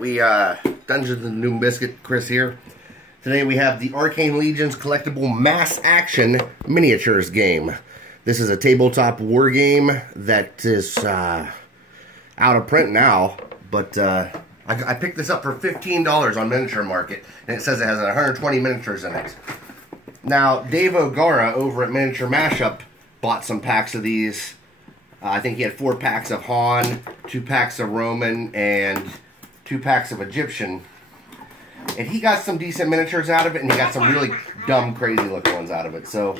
we Dungeons and Doom Biscuit, Chris here. Today we have the Arcane Legion's collectible mass action miniatures game. This is a tabletop war game that is out of print now, but I picked this up for $15 on Miniature Market, and it says it has 120 miniatures in it. Now, Dave O'Gara over at Miniature Mashup bought some packs of these. I think he had 4 packs of Han, 2 packs of Roman, and 2 packs of Egyptian. And he got some decent miniatures out of it, and he got some really dumb, crazy looking ones out of it. So,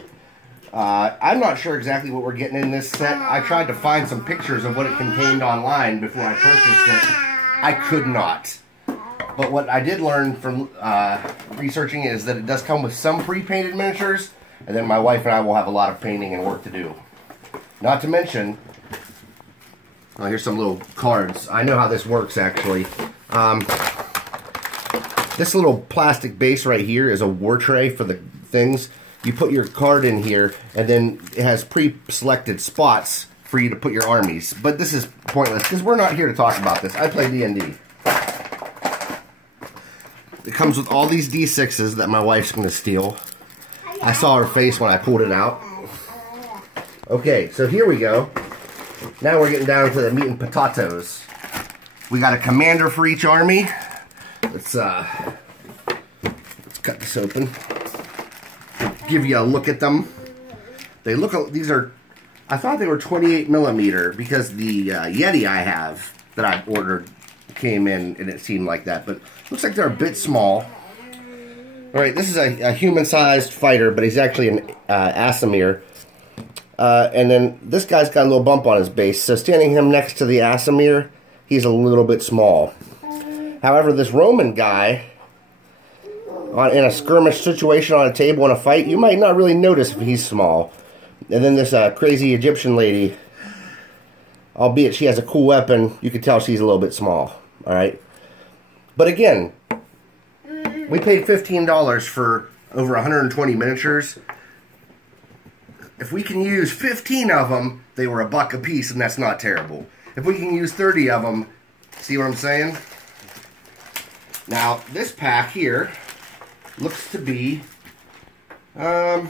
I'm not sure exactly what we're getting in this set. I tried to find some pictures of what it contained online before I purchased it. I could not. But what I did learn from researching is that it does come with some pre-painted miniatures, and then my wife and I will have a lot of painting and work to do. Not to mention, oh, here's some little cards. I know how this works, actually. This little plastic base right here is a war tray for the things. You put your card in here, and then it has pre-selected spots for you to put your armies. But this is pointless, because we're not here to talk about this. I play D&D. It comes with all these D6s that my wife's going to steal. I saw her face when I pulled it out. Okay, so here we go. Now we're getting down to the meat and potatoes. We got a commander for each army. Let's cut this open. Give you a look at them. They look. These are. I thought they were 28mm because the Yeti I have that I ordered came in and it seemed like that, but looks like they're a bit small. All right, this is a human-sized fighter, but he's actually an Asimir. And then this guy's got a little bump on his base, so standing him next to the Asimir, he's a little bit small. However, this Roman guy, in a skirmish situation on a table in a fight, you might not really notice if he's small. And then this crazy Egyptian lady, albeit she has a cool weapon, you can tell she's a little bit small. Alright? But again, we paid $15 for over 120 miniatures. If we can use 15 of them, they were $1 a piece, and that's not terrible. If we can use 30 of them, see what I'm saying? Now, this pack here looks to be like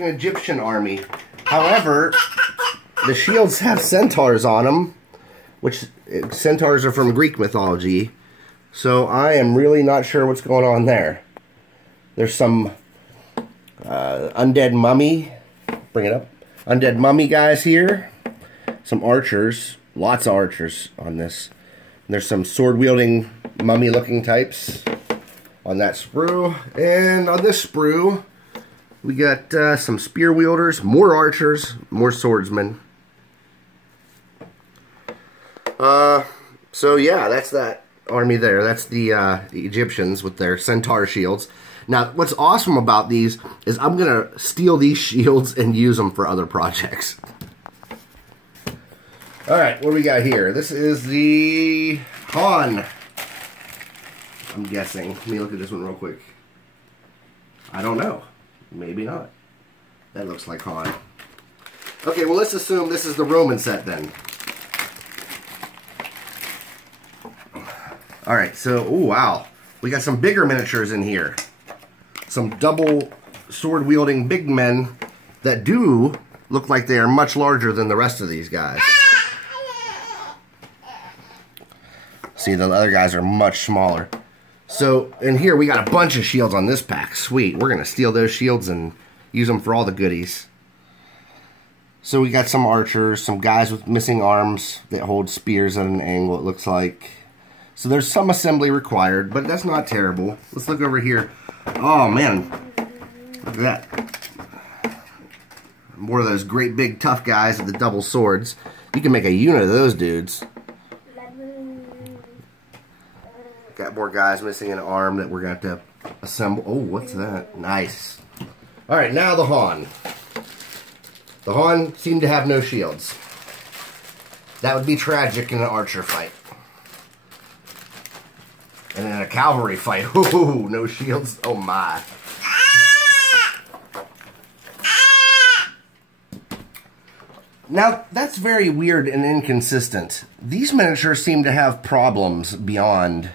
an Egyptian army. However, the shields have centaurs on them, which centaurs are from Greek mythology. So I am really not sure what's going on there. There's some undead mummy, bring it up, undead mummy guys here, some archers, lots of archers on this. And there's some sword-wielding mummy-looking types on that sprue, and on this sprue we got some spear wielders, more archers, more swordsmen. So yeah, that's that army there. That's the Egyptians with their centaur shields. Now, what's awesome about these is I'm going to steal these shields and use them for other projects. Alright, what do we got here? This is the Han, I'm guessing. Let me look at this one real quick. I don't know. Maybe not. That looks like Han. Okay, well, let's assume this is the Roman set then. Alright, so, oh wow. We got some bigger miniatures in here. Some double sword-wielding big men that do look like they are much larger than the rest of these guys. See, the other guys are much smaller. So, in here, we got a bunch of shields on this pack. Sweet. We're going to steal those shields and use them for all the goodies. So, we got some archers, some guys with missing arms that hold spears at an angle, it looks like. So, there's some assembly required, but that's not terrible. Let's look over here. Oh, man. Look at that. More of those great big tough guys with the double swords. You can make a unit of those dudes. Got more guys missing an arm that we're going to have to assemble. Oh, what's that? Nice. Alright, now the Han. The Han seem to have no shields. That would be tragic in an archer fight. And in a cavalry fight, ooh, no shields. Oh my. Now, that's very weird and inconsistent. These miniatures seem to have problems beyond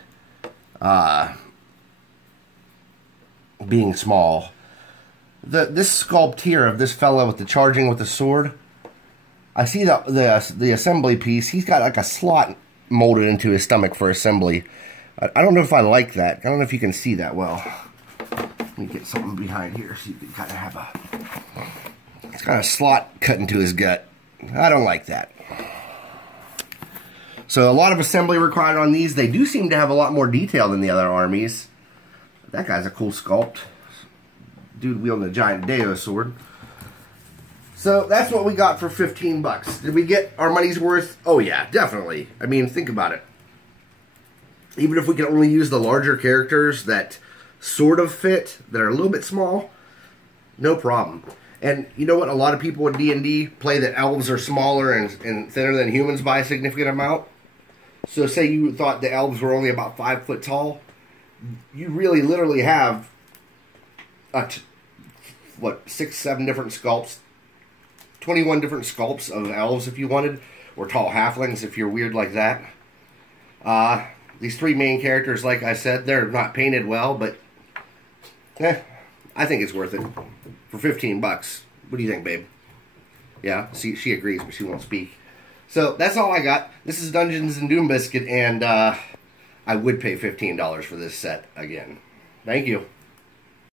being small. This sculpt here of this fella with the charging with the sword, I see the assembly piece. He's got like a slot molded into his stomach for assembly. I don't know if I like that. I don't know if you can see that well. Let me get something behind here so you can kind of have it's got a slot cut into his gut. I don't like that. So a lot of assembly required on these. They do seem to have a lot more detail than the other armies. That guy's a cool sculpt. Dude wielding a giant Deo sword. So that's what we got for 15 bucks. Did we get our money's worth? Oh yeah, definitely. I mean, think about it. Even if we can only use the larger characters that sort of fit, that are a little bit small, no problem. And you know what? A lot of people in D&D play that elves are smaller and thinner than humans by a significant amount. So say you thought the elves were only about 5 foot tall. You really literally have, 6, 7 different sculpts. 21 different sculpts of elves if you wanted. Or tall halflings if you're weird like that. These 3 main characters, like I said, they're not painted well, but I think it's worth it. For 15 bucks. What do you think, babe? Yeah, she agrees, but she won't speak. So, that's all I got. This is Dungeons and Doom Biscuit, and I would pay $15 for this set again. Thank you.